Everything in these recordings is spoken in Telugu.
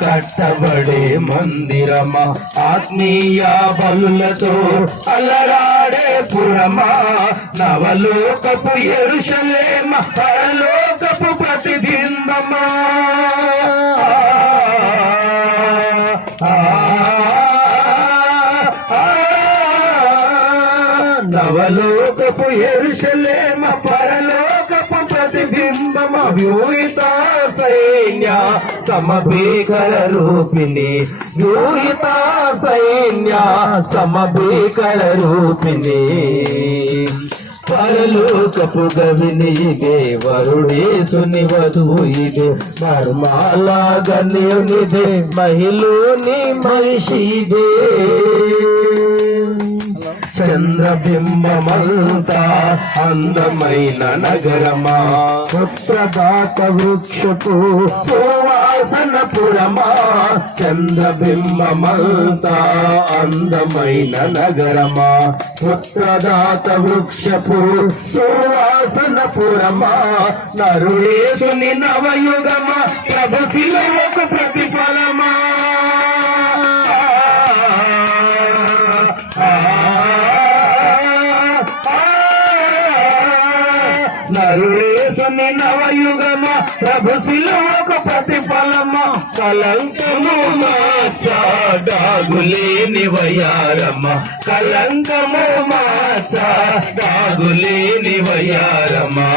కట్టబడే మందిరమా, ఆత్మీయ బలులతో అలరాడే పురమా, నవలోకపు యెరూషలేము పరలోకపు ప్రతిబింబమా. నవలోకపు యెరూషలేము పరలోకపు ప్రతిబింబమా, వ్యూహిత సైన్య సమభీకర రూపిణి, వ్యూహిత సైన్య సమభీకర రూపిణి. పరలోకపు గవిని ఇదే, వరుడేసుని వధువు ఇదే, మర్మాల గణ్యునిదే, మహిళని మహిషిదే. చంద్రబింబమంతా అందమైన నగరమా, పుత్రదాత వృక్షపు సువాసనపురమా, చంద్రబింబమంతా అందమైన నగరమా, పుత్రదాత వృక్షపు సువాసనపురమా, నరుడేసుని నవయుగమా, ప్రభు శిలువకు ప్రతిఫలమా. నరుడేసుని నవయుగమా, ప్రభు శిలువకు ప్రతిఫలమా, కలంకము మార్చాడాగులేని వయారమా, కలంకము మార్చాడాగులేని వయారమా.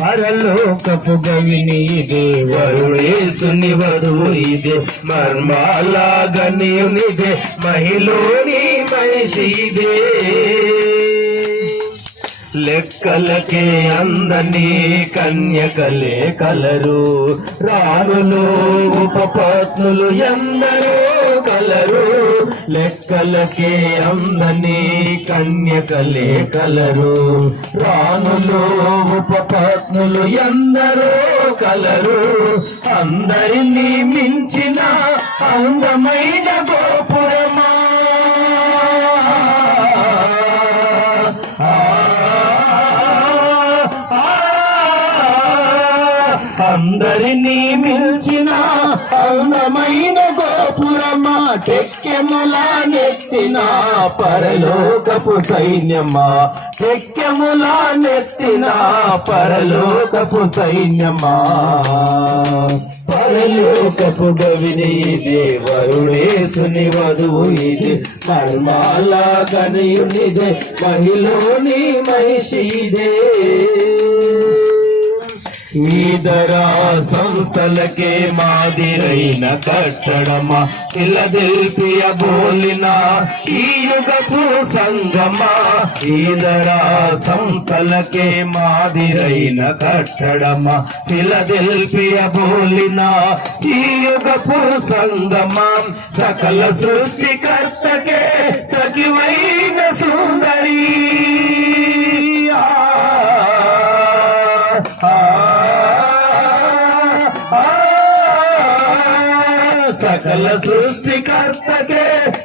పరలోకపు గవిని ఇదే, వరుడేసుని వధువు ఇదే, మర్మాల గణ్యునిదే, మహిళని మనిషిదే. లెక్కలకే అందని కన్యకలే కలరు, రాణులు ఉపపత్నులు ఎందరో కలరు, లెక్కలకే అందని కన్యకలే కలరు, రాణులు ఉపపత్నులు ఎందరో కలరు, అందరినీ మించిన అందమైన గోపురమా. అందరినీ మిల్చిన అందమైన గోపురమా, టెక్కెములా నెత్తిన పరలోకపు సైన్యమా, టెక్కెములా నెత్తిన పరలోకపు సైన్యమా. పరలోకపు గవిని ఇదే, వరుడేసుని వధువు ఇదే, మర్మాల గణ్యునిదే, మహిళని మహిషిదే. ఈదరా సంస్థలకే మాదిరైన కట్టడమా, ఫిలదెల్ఫియ బోలిన ఈ యుగపు సంగమా, ఈదరా సంస్థలకే మాదిరైన కట్టడమా, ఫిలదెల్ఫియ బోలిన ఈ యుగపు సంగమా, సకల సృష్టికర్తకే సజీవైన సుందరి. సకల సృష్టికర్తకే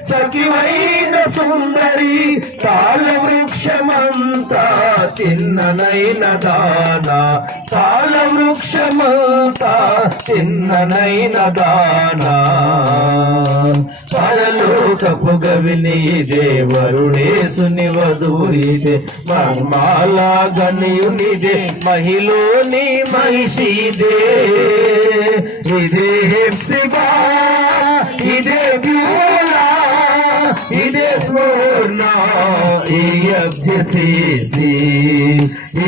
సఖివైన సుందరి, తాళ వృక్షమంతా చిన్ననైన దానా, తాళ వృక్షమంతా చిన్ననైన దానా. పరలోకపు గవిని ఇదే, వరుడేసుని వధువు ఇదే, మర్మాల గణ్యునిదే, మహిళని మహిషిదే. ఇదే హెప్సిబా, ఇదే బ్యూలా, ఇదే స్మోర్నా, ఈఎఫ్జెసిసి,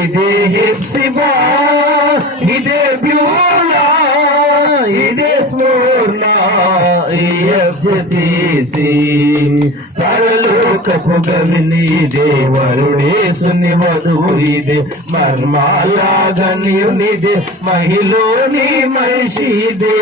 ఇదే హెప్సిబా, ఇదే బ్యూలా, ఇదే స్మోర్నా, ఈఎఫ్జెసిసి. పరలోకపు గవిని ఇదే, వరుడేసుని వధువు ఇదే, మర్మాల గణ్యునిదే, మహిళని మనిషిదే.